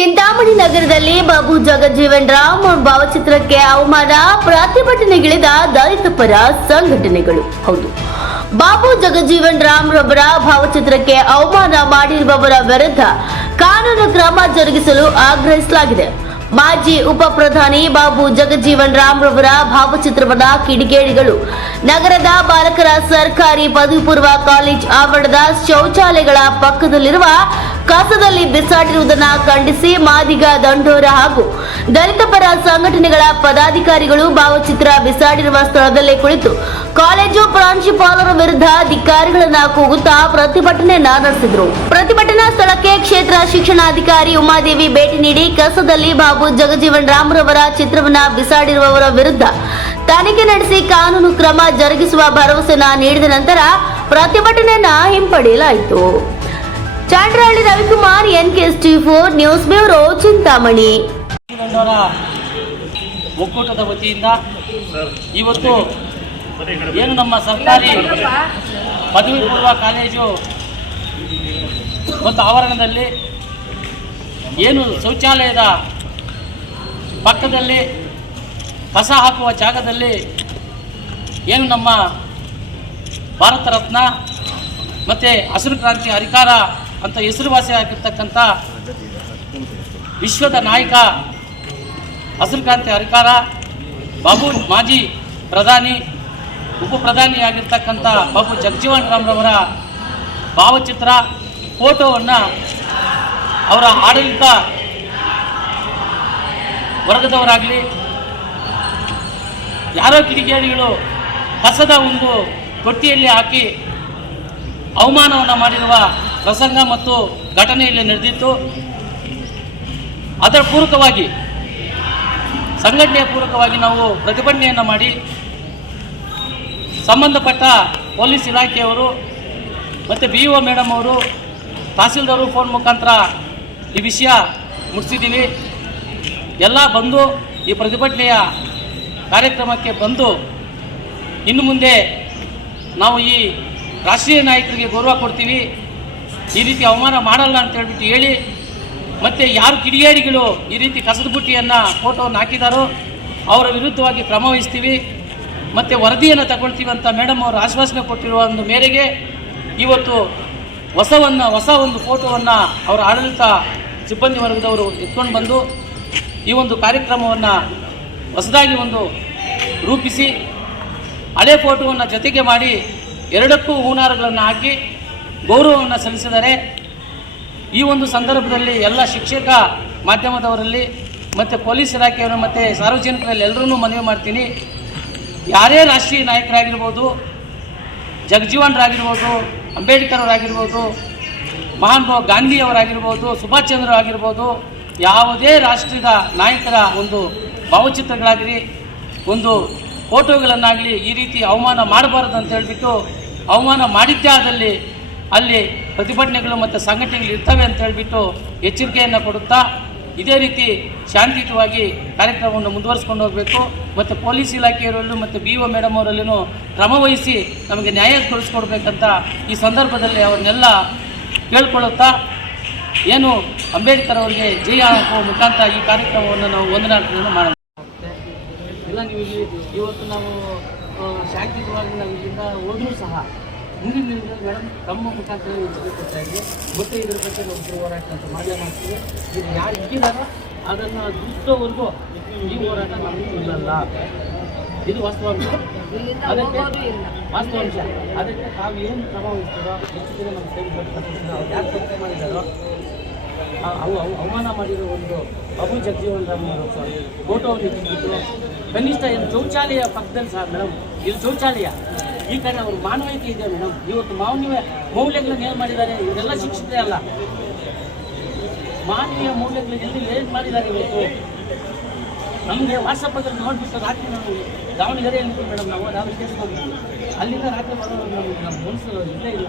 ಚಿಂತಾಮಣಿ ನಗರದಲ್ಲಿ ಬಾಬು ಜಗಜೀವನ್ ರಾಮ್ ಭಾವಚಿತ್ರಕ್ಕೆ ಅವಮಾನ, ಪ್ರತಿಭಟನೆಗಿಳಿದ ದಲಿತ ಪರ ಸಂಘಟನೆಗಳು. ಹೌದು. ಬಾಬು ಜಗಜೀವನ್ ರಾಮ್ ರವರ ಭಾವಚಿತ್ರಕ್ಕೆ ಅವಮಾನ ಮಾಡಿರುವವರ ವಿರುದ್ಧ ಕಾನೂನು ಕ್ರಮ ಜರುಗಿಸಲು ಆಗ್ರಹಿಸಲಾಗಿದೆ. ಮಾಜಿ ಉಪ ಪ್ರಧಾನಿ ಬಾಬು ಜಗಜೀವನ್ ರಾಮ್ ರವರ ಭಾವಚಿತ್ರವನ್ನ ಕಿಡಿಗೇಡಿಗಳು. ನಗರದ ಬಾಲಕರ ಸರ್ಕಾರಿ ಪದವಿ ಪೂರ್ವ ಕಾಲೇಜ್ ಆವರಣದ ಶೌಚಾಲಯಗಳ ಪಕ್ಕದಲ್ಲಿರುವ ಕಸದಲ್ಲಿ ಬಿಸಾಡಿರುವುದನ್ನು ಖಂಡಿಸಿ ಮಾದಿಗ ದಂಡೋರ ಹಾಗೂ ದಲಿತ ಪರ ಸಂಘಟನೆಗಳ ಪದಾಧಿಕಾರಿಗಳು ಭಾವಚಿತ್ರ ಬಿಸಾಡಿರುವ ಸ್ಥಳದಲ್ಲೇ ಕುಳಿತು ಕಾಲೇಜು ಪ್ರಾಂಶುಪಾಲರ ವಿರುದ್ಧ ಧಿಕ್ಕಾರಿಗಳನ್ನ ಕೂಗುತ್ತಾ ಪ್ರತಿಭಟನೆ ನಡೆಸಿದ್ರು ಪ್ರತಿಭಟನಾ ಸ್ಥಳಕ್ಕೆ ಕ್ಷೇತ್ರ ಶಿಕ್ಷಣಾಧಿಕಾರಿ ಉಮಾದೇವಿ ಭೇಟಿ ನೀಡಿ ಕಸದಲ್ಲಿ ಬಾಬು ಜಗಜೀವನ್ ರಾಮ್ರವರ ಚಿತ್ರವನ್ನ ಬಿಸಾಡಿರುವವರ ವಿರುದ್ಧ ತನಿಖೆ ನಡೆಸಿ ಕಾನೂನು ಕ್ರಮ ಜರುಗಿಸುವ ಭರವಸೆನ ನೀಡಿದ ನಂತರ ಪ್ರತಿಭಟನೆಯನ್ನ ಹಿಂಪಡೆಯಲಾಯಿತು. Chandrahalli Ravikumar N K four news bureau, Chintamani. Dandora ಒಕ್ಕೂಟದ ವತಿಯಿಂದ ಇವತ್ತು ಏನು ನಮ್ಮ ಸರ್ಕಾರಿ ಪದವಿ ಪೂರ್ವ ಕಾಲೇಜು ಮತ್ತು ಆವರಣದಲ್ಲಿ ಏನು ಶೌಚಾಲಯದ ಪಕ್ಕದಲ್ಲಿ ಕಸ ಹಾಕುವ ಜಾಗದಲ್ಲಿ ಏನು ನಮ್ಮ ಭಾರತ ರತ್ನ ಮತ್ತು ಹಸಿರು ಕ್ರಾಂತಿ ಹರಿಕಾರ ಅಂತ ಹೆಸರುವಾಸಿಯಾಗಿರ್ತಕ್ಕಂಥ ವಿಶ್ವದ ನಾಯಕ ಹಸಿರು ಕ್ರಾಂತಿ ಹರಿಕಾರ ಬಾಬು ಮಾಜಿ ಪ್ರಧಾನಿ, ಉಪ ಪ್ರಧಾನಿಯಾಗಿರ್ತಕ್ಕಂಥ ಬಾಬು ಜಗಜೀವನ್ ರಾಮ್ರವರ ಭಾವಚಿತ್ರ, ಫೋಟೋವನ್ನು ಅವರ ಆಡಳಿತ ವರ್ಗದವರಾಗಲಿ, ಯಾರೋ ಕಿಡಿಗೇಡಿಗಳು ಕಸದ ಒಂದು ತೊಟ್ಟಿಯಲ್ಲಿ ಹಾಕಿ ಅವಮಾನವನ್ನು ಮಾಡಿರುವ ಪ್ರಸಂಗ ಮತ್ತು ಘಟನೆಯಲ್ಲಿ ನಡೆದಿತ್ತು. ಅದರ ಪೂರಕವಾಗಿ ಸಂಘಟನೆಯ ಪೂರಕವಾಗಿ ನಾವು ಪ್ರತಿಭಟನೆಯನ್ನು ಮಾಡಿ ಸಂಬಂಧಪಟ್ಟ ಪೊಲೀಸ್ ಇಲಾಖೆಯವರು ಮತ್ತು ಬಿ ಒ ಮೇಡಮ್ ಅವರು ತಹಸೀಲ್ದಾರು ಫೋನ್ ಮುಖಾಂತರ ಈ ವಿಷಯ ಮುಟ್ಟಿಸಿದ್ದೀವಿ ಎಲ್ಲ ಬಂದು ಈ ಪ್ರತಿಭಟನೆಯ ಕಾರ್ಯಕ್ರಮಕ್ಕೆ ಬಂದು ಇನ್ನು ಮುಂದೆ ನಾವು ಈ ರಾಷ್ಟ್ರೀಯ ನಾಯಕರಿಗೆ ಗೌರವ ಕೊಡ್ತೀವಿ. ಈ ರೀತಿ ಅವಮಾನ ಮಾಡಲ್ಲ ಅಂತ ಹೇಳ್ಬಿಟ್ಟು ಹೇಳಿ ಮತ್ತು ಯಾರು ಕಿಡಿಗೇಡಿಗಳು ಈ ರೀತಿ ಕಸದ ಬುಟ್ಟಿಯನ್ನು ಫೋಟೋವನ್ನು ಹಾಕಿದಾರೋ ಅವರ ವಿರುದ್ಧವಾಗಿ ಕ್ರಮ ವಹಿಸ್ತೀವಿ. ಮತ್ತು ವರದಿಯನ್ನು ತಗೊಳ್ತೀವಿ ಅಂತ ಮೇಡಮ್ ಅವರು ಆಶ್ವಾಸನೆ ಕೊಟ್ಟಿರುವ ಒಂದು ಮೇರೆಗೆ ಇವತ್ತು ಹೊಸವನ್ನು, ಹೊಸ ಒಂದು ಫೋಟೋವನ್ನು ಅವರ ಆಡಳಿತ ಸಿಬ್ಬಂದಿ ವರ್ಗದವರು ಎತ್ಕೊಂಡು ಬಂದು ಈ ಒಂದು ಕಾರ್ಯಕ್ರಮವನ್ನು ಹೊಸದಾಗಿ ಒಂದು ರೂಪಿಸಿ, ಹಳೆ ಫೋಟೋವನ್ನು ಜೊತೆಗೆ ಮಾಡಿ ಎರಡಕ್ಕೂ ಹೂನಾರಗಳನ್ನು ಹಾಕಿ ಗೌರವವನ್ನು ಸಲ್ಲಿಸಿದ್ದಾರೆ. ಈ ಒಂದು ಸಂದರ್ಭದಲ್ಲಿ ಎಲ್ಲ ಶಿಕ್ಷಕ ಮಾಧ್ಯಮದವರಲ್ಲಿ ಮತ್ತು ಪೊಲೀಸ್ ಇಲಾಖೆಯವರು ಮತ್ತು ಸಾರ್ವಜನಿಕರಲ್ಲಿ ಎಲ್ಲರೂ ಮನವಿ ಮಾಡ್ತೀನಿ. ಯಾರೇ ರಾಷ್ಟ್ರೀಯ ನಾಯಕರಾಗಿರ್ಬೋದು, ಜಗಜೀವನ್ರಾಗಿರ್ಬೋದು ಅಂಬೇಡ್ಕರ್ ಅವರಾಗಿರ್ಬೋದು ಮಹಾನ್ ಭಾವ ಗಾಂಧಿಯವರಾಗಿರ್ಬೋದು ಸುಭಾಷ್ ಚಂದ್ರ ಆಗಿರ್ಬೋದು, ಯಾವುದೇ ರಾಷ್ಟ್ರದ ನಾಯಕರ ಒಂದು ಭಾವಚಿತ್ರಗಳಾಗಲಿ, ಒಂದು ಫೋಟೋಗಳನ್ನಾಗಲಿ ಈ ರೀತಿ ಅವಮಾನ ಮಾಡಬಾರ್ದು ಅಂತ ಹೇಳಿಬಿಟ್ಟು ಅವಮಾನ ಮಾಡಿದ್ದೇ ಆದಲ್ಲಿ ಅಲ್ಲಿ ಪ್ರತಿಭಟನೆಗಳು ಮತ್ತು ಸಂಘಟನೆಗಳು ಇರ್ತವೆ ಅಂತ ಹೇಳಿಬಿಟ್ಟು ಎಚ್ಚರಿಕೆಯನ್ನು ಕೊಡುತ್ತಾ ಇದೇ ರೀತಿ ಶಾಂತಿಯುತವಾಗಿ ಕಾರ್ಯಕ್ರಮವನ್ನು ಮುಂದುವರಿಸ್ಕೊಂಡು ಹೋಗಬೇಕು ಮತ್ತು ಪೊಲೀಸ್ ಇಲಾಖೆಯವರಲ್ಲೂ ಮತ್ತು ಬಿ ಒ ಮೇಡಮ್ ಅವರಲ್ಲೂ ಕ್ರಮ ವಹಿಸಿ ನಮಗೆ ನ್ಯಾಯ ಕೊಡಿಸ್ಕೊಡ್ಬೇಕಂತ ಈ ಸಂದರ್ಭದಲ್ಲಿ ಅವ್ರನ್ನೆಲ್ಲ ಕೇಳ್ಕೊಳ್ಳುತ್ತಾ ಏನು ಅಂಬೇಡ್ಕರ್ ಅವರಿಗೆ ಜಯ ಹಾಕುವ ಮುಖಾಂತರ ಈ ಕಾರ್ಯಕ್ರಮವನ್ನು ನಾವು ವಂದನಾರ್ಪಣೆಯನ್ನು ಮಾಡೋಣ. ಇಲ್ಲ, ನೀವು ಇವತ್ತು ನಾವು ಶಾಂತಿಯುತವಾಗಿ ನಾವು ಇಲ್ಲಿಂದ ಹೋದರೂ ಸಹ ಮುಂದಿನ ದಿನಗಳಲ್ಲಿ ಮೇಡಮ್ ತಮ್ಮ ಮುಖಾಂತರ ಕೊಡ್ತಾ ಇದ್ದೀವಿ ಮತ್ತೆ ಇದ್ರ ಬಗ್ಗೆ ನಾವು ಹೋರಾಟ ಅಂತ ಮಾಡಿ ಮಾಡ್ತೀವಿ ಇದು ಯಾರು ಇಕ್ಕಿದಾರೋ ಅದನ್ನು ದುಷ್ಟವರೆಗೂ ಈ ಹೋರಾಟ ನಮಗೆ ಇಲ್ಲಲ್ಲ. ಇದು ವಾಸ್ತವಾಂಶ. ಅದಕ್ಕೆ ವಾಸ್ತವಾಂಶ. ಅದಕ್ಕೆ ತಾವು ಏನು ಕ್ರಮ ವಹಿಸ್ತೀರೋ ಎಷ್ಟು ದಿನ ನಮ್ಮ ಸೇವೆ ಬರ್ತಕ್ಕಂಥ ಅವ್ರು ಯಾರು ತಪ್ಪು ಮಾಡಿದಾರೋ ಅವು ಅವು ಅವಮಾನ ಮಾಡಿರೋ ಒಂದು ಅಬು ಜಗಜೀವನ್ ರಾಮ್ ಅವರು ಫೋಟೋವನ್ನು ಇಟ್ಬಿಟ್ಟು ಕನಿಷ್ಠ ಏನು ಶೌಚಾಲಯ ಪಕ್ಕದಲ್ಲಿ ಸಹ ಮೇಡಮ್ ಇದು ಶೌಚಾಲಯ. ಈ ಕಡೆ ಅವ್ರ ಮಾನವೀಯತೆ ಇದೆ ಮೇಡಮ್. ಇವತ್ತು ಮಾನವೀಯ ಮೌಲ್ಯಗಳನ್ನ ಏನು ಮಾಡಿದ್ದಾರೆ? ಇವರೆಲ್ಲ ಶಿಕ್ಷಿತ ಅಲ್ಲ. ಮಾನವೀಯ ಮೌಲ್ಯಗಳು ಎಲ್ಲಿ ಏನು ಮಾಡಿದ್ದಾರೆ ಇವತ್ತು? ನಮಗೆ ಅದ್ರ ನೋಡ್ಬಿಟ್ಟು ರಾತ್ರಿ ನಾವು ದಾವಣಗೆರೆಯಲ್ಲಿ ಮೇಡಮ್ ನಾವು ಸ್ಟೇಷನ್ ಹೋಗಿದ್ವಿ ಅಲ್ಲಿಂದ ರಾತ್ರಿ ಬರೋದು ನಮ್ಗೆ ನಮ್ಮ ಮನಸ್ಸು ಇಲ್ಲೇ ಇಲ್ಲ.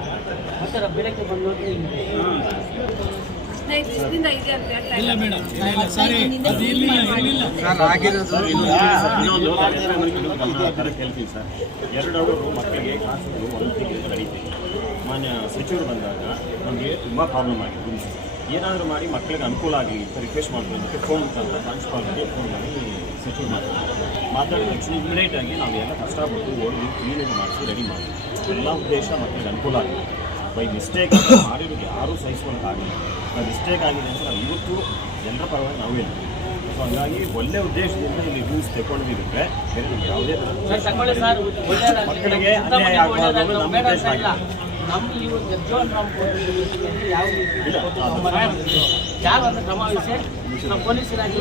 ಮತ್ತೆ ಬೆಳಗ್ಗೆ ಬಂದು ದಿವಸದಿಂದ ಇದೆ ಅಂತ ಹೇಳ್ತಾ ಇಲ್ಲ ಮೇಡಮ್ ಇಲ್ಲ ಸಾರಿ. ಅದು ಇರ್ಲಿಲ್ಲ ಹೇಳ್ತೀನಿ ಸರ್. ಎರಡು ಅವರು ಮಕ್ಕಳಿಗೆ ಕ್ಲಾಸ್ಗಳು ಒಂದು ತಿಂಗಳು ನಡೀತೀವಿ ಮಾನ್ಯ ಸಚಿವರು ಬಂದಾಗ ನಮಗೆ ತುಂಬ ಪ್ರಾಬ್ಲಮ್ ಆಗಿದೆ ಏನಾದರೂ ಮಾಡಿ ಮಕ್ಕಳಿಗೆ ಅನುಕೂಲ ಆಗಲಿ ಅಂತ ರಿಕ್ವೆಸ್ಟ್ ಮಾಡ್ಕೊಳ್ಳೋದಕ್ಕೆ ಫೋನ್ ಮುಖಾಂತರ ಪ್ರಾಂಶುಪಾಲರಿಗೆ ಫೋನ್ ಮಾಡಿ ಸೆಟಲ್ ಮಾಡ್ತೀವಿ ಮಾತಾಡಿದ ತಕ್ಷಣ ಇಮಿಡಿಯೇಟ್ ಆಗಿ ನಾವು ಎಲ್ಲ ಕಷ್ಟಪಟ್ಟು ಓಡಿ ಕ್ಲೀನಾಗಿ ಮಾಡಿಸಿ ರೆಡಿ ಮಾಡಿ ಎಲ್ಲ ಉದ್ದೇಶ ಮಕ್ಕಳಿಗೆ ಅನುಕೂಲ ಆಗಿದೆ. ಬೈ ಮಿಸ್ಟೇಕ್ ಮಾಡಿರೋದು ಯಾರೂ ಸಹಿಸ್ಕೊಳ್ಳೋಕ್ಕಾಗಲ್ಲ ನಾವು ಮಿಸ್ಟೇಕ್ ಆಗಿದೆ ಅಂತ ನಾವು ಇವತ್ತು ಜನರ ಪರವಾಗಿ ನಾವು ಹೇಳ್ತೀವಿ ಸೊ ಹಾಗಾಗಿ ಒಳ್ಳೆ ಉದ್ದೇಶದಿಂದ ಇಲ್ಲಿ ರೂಲ್ಸ್ ತಗೊಂಡಿದ್ರೆ ಬೇರೆ ನಮ್ಗೆ ಯಾವುದೇ. ಮಕ್ಕಳಿಗೆ ಅನ್ಯಾಯ ಆಗಬಾರದು ನಮ್ಮ ಉದ್ದೇಶ. ಆಗಿದೆ. ಯಾವ ರೀತಿ ಇಲ್ಲ, ಅದು- ಯಾರು ಅಂತ ಕ್ರಮ ವಹಿಸಿ ನಮ್ಮ ಪೊಲೀಸ್ ಇಲಾಖೆ